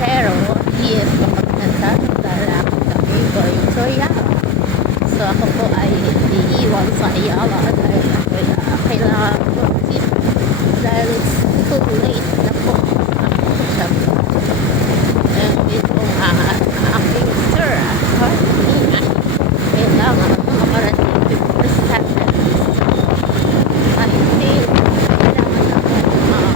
Pero yes, kapag nasa lalaki kami going to Ayala. So ako po ay iiwan sa Ayala dahil kailangan ko tip dahil it's too late na po ako siya. And itong aking sir kailangan makarating 50% I think kailangan naman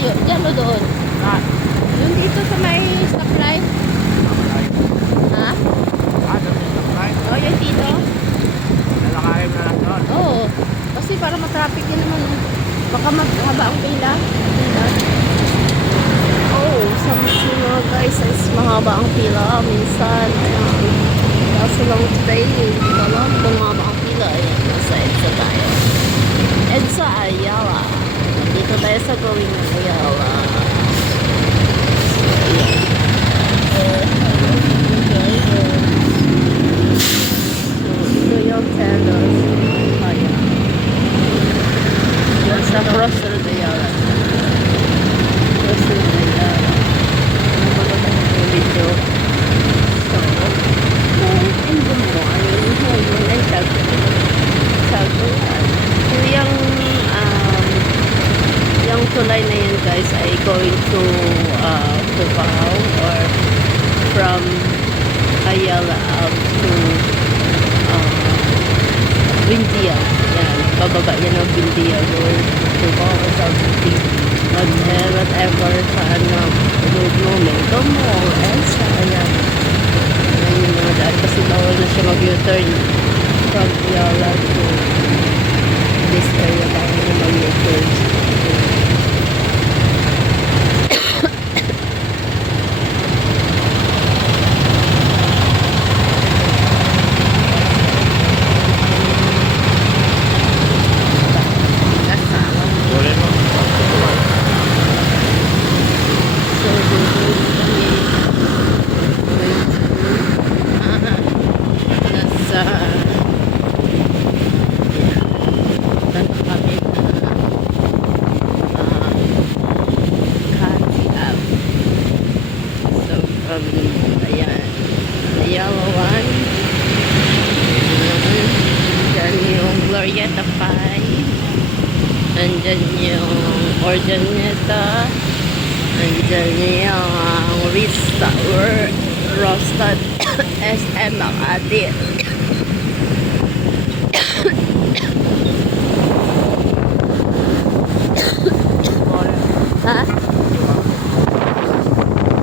Diyan o doon? Yung dito sa may stoplight? Ha? Oh, yung dito? Lalakayin na lang doon. Oo. Kasi para matraffic din naman. Baka mahaba ang pila. Oh, sa Masino guys is mahaba ang pila. Minsan, kaso lang today, hindi ko alam kung mahaba ang pila. Ayan, nasa EDSA tayo. EDSA Ayala. Dito tayo sa going ng Ayala. So, ayan. So, ito yung telos. Ayan. Yan sa crosser ng Ayala. Crosser ng Ayala. Nagulog ang video. So, in the morning, home and saguan. So, yung tulay na yan guys ay going to Cubao or from Ayala out to Bindia. Yan, bababa yan ng Bindia Road, Cubao or something, whatever sa road mo, Mega Mall, Elsa, ayan. Yan yung mga daan kasi bawal na siya mag-U-turn from Ayala to this area, bawal na mag-U-turn. Ayan, Ayala 1. Dyan yung Glorieta 5. Andyan yung Ordaneta. Andyan yung Rostad SM Makati.